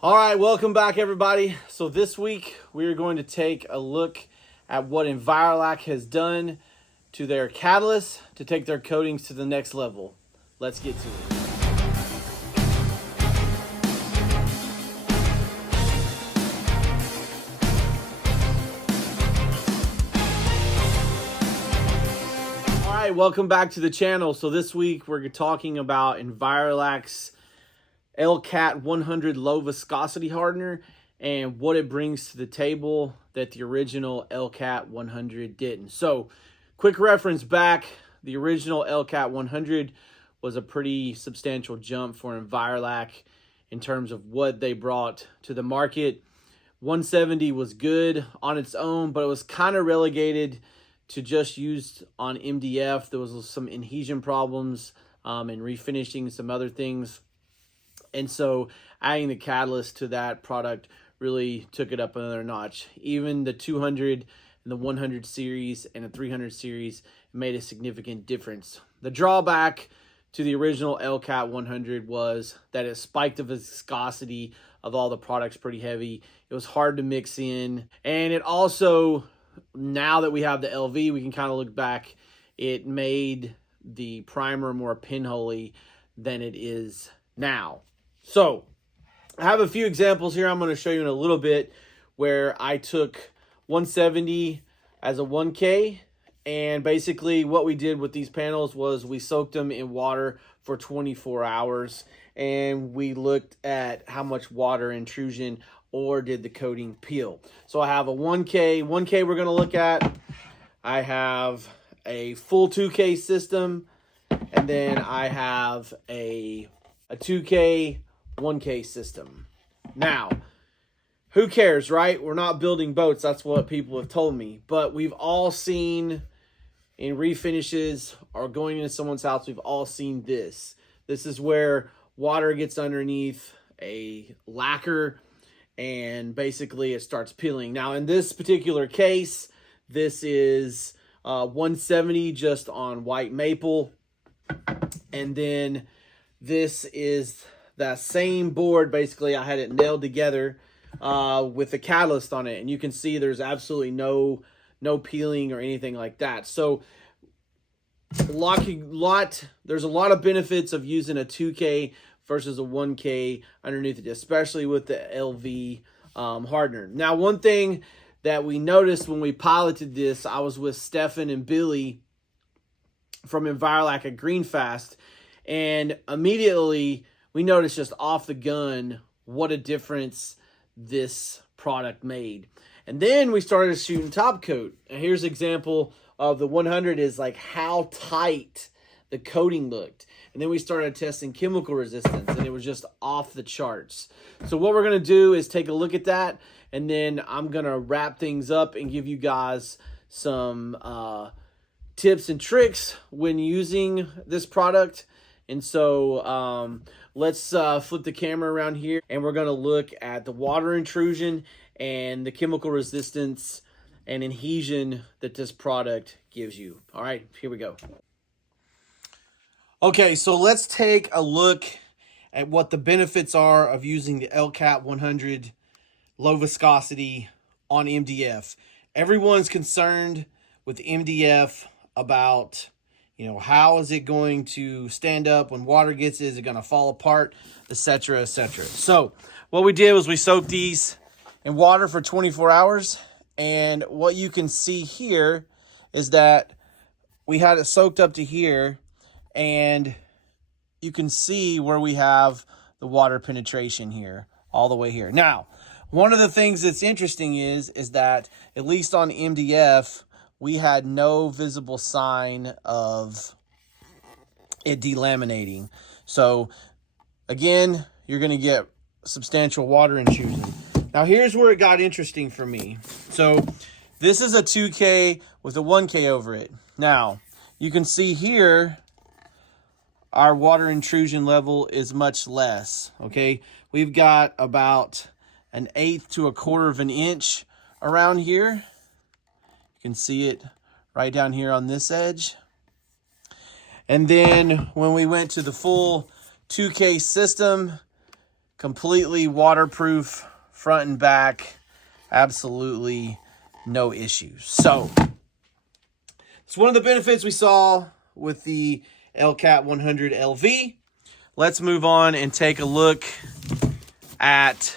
All right, welcome back, everybody. So this week we are going to take a look at what Envirolak has done to their catalysts to take their coatings to the next level. Let's get to it. All right, welcome back to the channel. So this week we're talking about Envirolak's Elcat 100 low viscosity hardener and what it brings to the table that the original Elcat 100 didn't. So quick reference back, the original Elcat 100 was a pretty substantial jump for Envirolak in terms of what they brought to the market. 170 was good on its own, but it was kind of relegated to just used on MDF. There was some adhesion problems and refinishing some other things. And so adding the catalyst to that product really took it up another notch. Even the 200 and the 100 series and the 300 series made a significant difference. The drawback to the original Elcat 100 was that it spiked the viscosity of all the products pretty heavy. It was hard to mix in. And it also, now that we have the LV, we can kind of look back, it made the primer more pinholey than it is now. So I have a few examples here I'm going to show you in a little bit where I took 170 as a 1K, and basically what we did with these panels was we soaked them in water for 24 hours and we looked at how much water intrusion or did the coating peel. So I have a 1K we're going to look at. I have a full 2K system, and then I have a 2K 1K system. Now, who cares, right? We're not building boats. That's what people have told me. But we've all seen in refinishes or going into someone's house, we've all seen this. This is where water gets underneath a lacquer and basically it starts peeling. Now, in this particular case, this is 170 just on white maple. And then this is that same board. Basically, I had it nailed together with the catalyst on it, and you can see there's absolutely no peeling or anything like that. So there's a lot of benefits of using a 2K versus a 1K underneath it, especially with the LV hardener. Now, one thing that we noticed when we piloted this, I was with Stefan and Billy from Envirolak at Greenfast, and immediately we noticed just off the gun what a difference this product made. And then we started shooting top coat. And here's an example of the 100 is like how tight the coating looked. And then we started testing chemical resistance, and it was just off the charts. So what we're going to do is take a look at that, and then I'm going to wrap things up and give you guys some tips and tricks when using this product. And so let's flip the camera around here, and we're going to look at the water intrusion and the chemical resistance and adhesion that this product gives you. All right, here we go. Okay, so let's take a look at what the benefits are of using the Elcat 100 low viscosity on MDF. Everyone's concerned with MDF about, how is it going to stand up when water gets it? Is it going to fall apart, etc., etc. So what we did was we soaked these in water for 24 hours. And what you can see here is that we had it soaked up to here, and you can see where we have the water penetration here, all the way here. Now, one of the things that's interesting is that at least on MDF, we had no visible sign of it delaminating. So again, you're going to get substantial water intrusion. Now here's where it got interesting for me. So this is a 2K with a 1K over it. Now you can see here our water intrusion level is much less. Okay, we've got about 1/8 to 1/4 of an inch around here. You can see it right down here on this edge. And then when we went to the full 2K system, completely waterproof front and back. Absolutely no issues. So it's one of the benefits we saw with the Elcat 100 LV. Let's move on and take a look at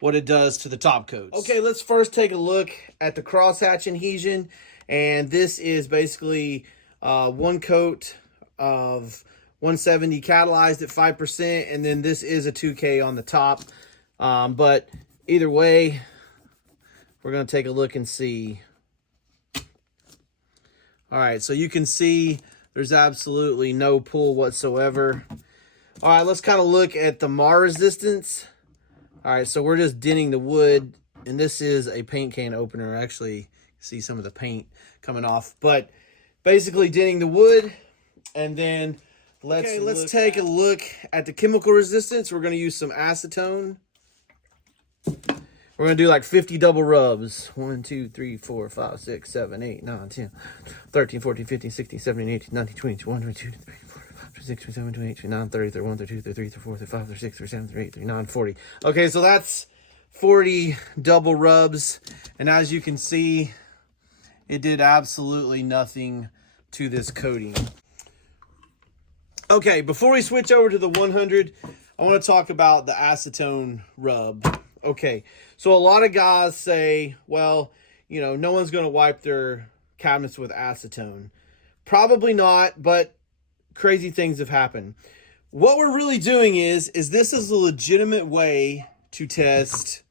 what it does to the top coats. Okay, let's first take a look at the crosshatch adhesion. And this is basically one coat of 170 catalyzed at 5%. And then this is a 2K on the top. But either way, we're going to take a look and see. All right, so you can see there's absolutely no pull whatsoever. All right, let's kind of look at the mar resistance. All right, so we're just denting the wood, and this is a paint can opener. Actually, see some of the paint coming off, but basically denting the wood. And then let's take a look at the chemical resistance. We're going to use some acetone. We're going to do like 50 double rubs. 1, 2, 3, 4, 5, 6, 7, 8, 9, 10, 13, 14, 15, 16, 17, 18, 19, 20, 21, 22, 23, 24, 26, 27, 28, 29, 30, 31, 32, 33, 34, 35, 36, 37, 38, 39, 40. Okay, so that's 40 double rubs. And as you can see, it did absolutely nothing to this coating. Okay, before we switch over to the 100, I want to talk about the acetone rub. Okay, so a lot of guys say, well, you know, no one's going to wipe their cabinets with acetone. Probably not, but crazy things have happened. What we're really doing is this is a legitimate way to test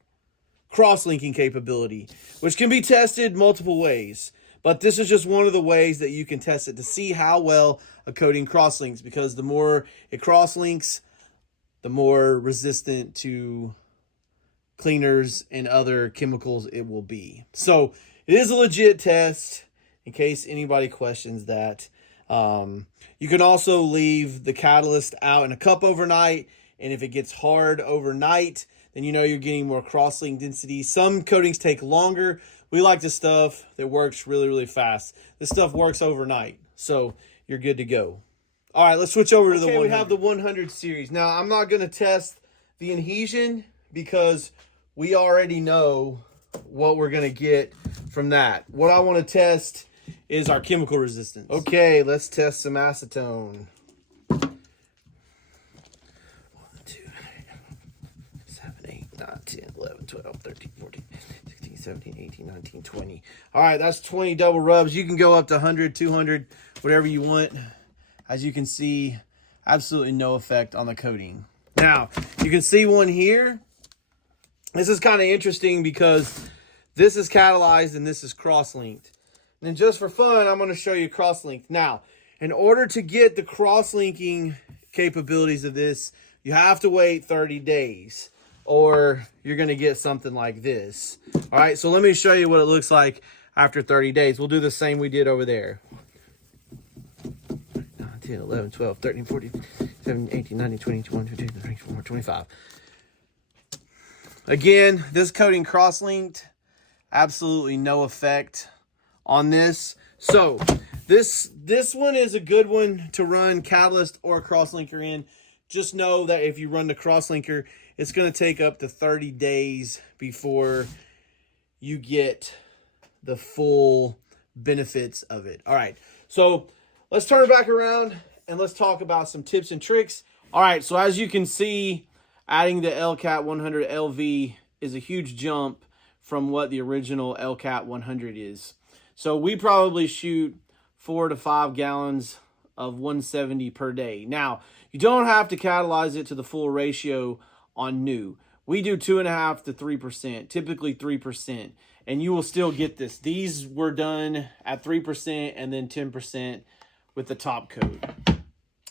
cross-linking capability, which can be tested multiple ways. But this is just one of the ways that you can test it to see how well a coating cross-links, because the more it cross-links, the more resistant to cleaners and other chemicals it will be. So it is a legit test in case anybody questions that. You can also leave the catalyst out in a cup overnight, and if it gets hard overnight, then you know you're getting more cross-link density. Some coatings take longer. We like the stuff that works really, really fast. This stuff works overnight, so you're good to go. All right, let's switch over to the 100. We have the 100 series. Now, I'm not going to test the adhesion because we already know what we're going to get from that. What I want to test is our chemical resistance. Okay, let's test some acetone. 1, 2, 7, 8, 9, 10, 11, 12, 13, 14, 16, 17, 18, 19, 20. All right, that's 20 double rubs. You can go up to 100, 200, whatever you want. As you can see, absolutely no effect on the coating. Now, you can see one here. This is kind of interesting because this is catalyzed and this is cross-linked. And then just for fun, I'm going to show you cross-linked. Now, in order to get the cross-linking capabilities of this, you have to wait 30 days or you're going to get something like this. All right, so let me show you what it looks like after 30 days. We'll do the same we did over there. 10, 11, 12, 13, 14, 17, 18, 19, 20, 21, 22, 23, 24, 25. Again, this coating cross-linked, absolutely no effect on this. So this one is a good one to run catalyst or cross-linker in. Just know that if you run the cross-linker, it's going to take up to 30 days before you get the full benefits of it. All right, so let's turn it back around and let's talk about some tips and tricks. All right, so as you can see, adding the Elcat 100 LV is a huge jump from what the original Elcat 100 is. So we probably shoot 4 to 5 gallons of 170 per day. Now, you don't have to catalyze it to the full ratio on new. We do 2.5 to 3%, typically 3%, and you will still get this. These were done at 3% and then 10% with the top coat.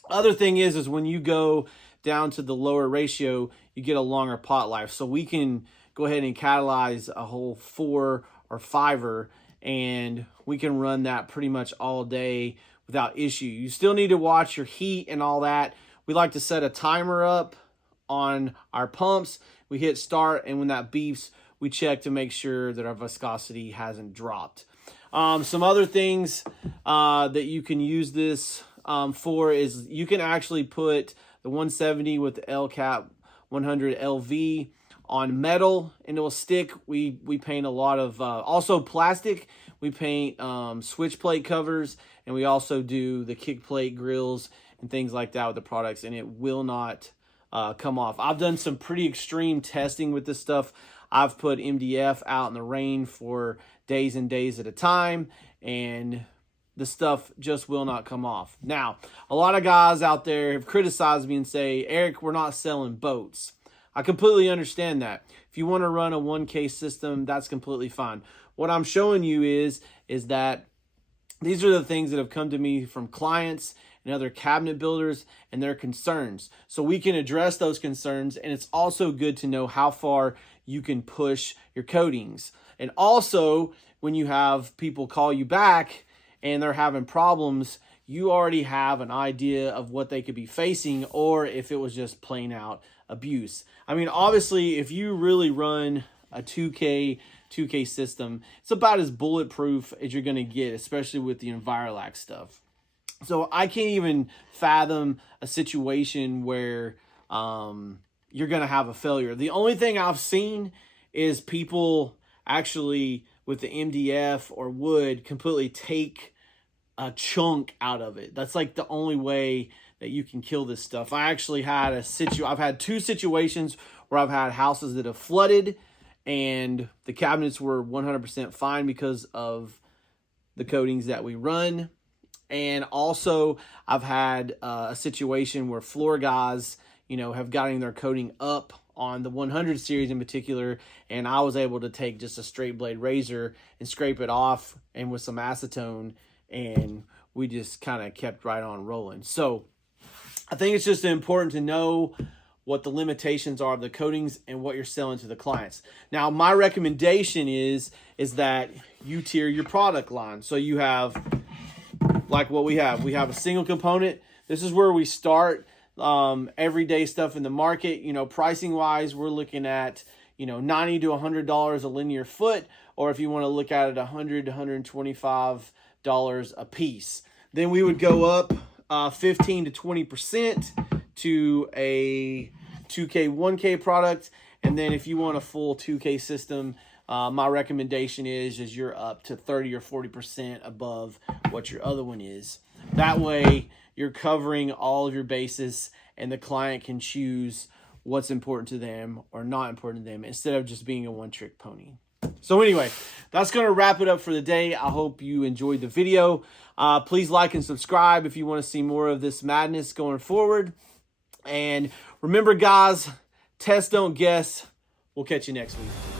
Other thing is when you go down to the lower ratio, you get a longer pot life. So we can go ahead and catalyze a whole 4 or 5er, and we can run that pretty much all day without issue. You still need to watch your heat and all that. We like to set a timer up on our pumps. We hit start, and when that beeps, we check to make sure that our viscosity hasn't dropped. Some other things that you can use this for is you can actually put the 170 with the Elcat 100 LV on metal, and it will stick. We paint a lot of also plastic. We paint switch plate covers, and we also do the kick plate grills and things like that with the products, and it will not come off. I've done some pretty extreme testing with this stuff. I've put MDF out in the rain for days and days at a time, and the stuff just will not come off. Now, a lot of guys out there have criticized me and say, Eric, we're not selling boats. I completely understand that. If you want to run a 1K system, that's completely fine. What I'm showing you is that these are the things that have come to me from clients and other cabinet builders and their concerns. So we can address those concerns, and it's also good to know how far you can push your coatings. And also, when you have people call you back and they're having problems, you already have an idea of what they could be facing, or if it was just plain out abuse. I mean, obviously, if you really run a 2K system, it's about as bulletproof as you're going to get, especially with the Envirolak stuff. So I can't even fathom a situation where you're going to have a failure. The only thing I've seen is people actually with the MDF or wood completely take a chunk out of it. That's like the only way that you can kill this stuff. I actually had I've had two situations where I've had houses that have flooded and the cabinets were 100% fine because of the coatings that we run. And also I've had a situation where floor guys, have gotten their coating up on the 100 series in particular, and I was able to take just a straight blade razor and scrape it off and with some acetone, and we just kind of kept right on rolling. So I think it's just important to know what the limitations are of the coatings and what you're selling to the clients. Now, my recommendation is that you tier your product line. So you have, like what we have a single component. This is where we start. Everyday stuff in the market, pricing wise, we're looking at, $90 to $100 a linear foot, or if you want to look at it, $100 to $125 a piece. Then we would go up 15 to 20% to a 2K, 1K product. And then if you want a full 2K system, my recommendation is you're up to 30 or 40% above what your other one is. That way you're covering all of your bases and the client can choose what's important to them or not important to them instead of just being a one-trick pony. So anyway, that's going to wrap it up for the day. I hope you enjoyed the video. Please like and subscribe if you want to see more of this madness going forward. And remember, guys, test, don't guess. We'll catch you next week.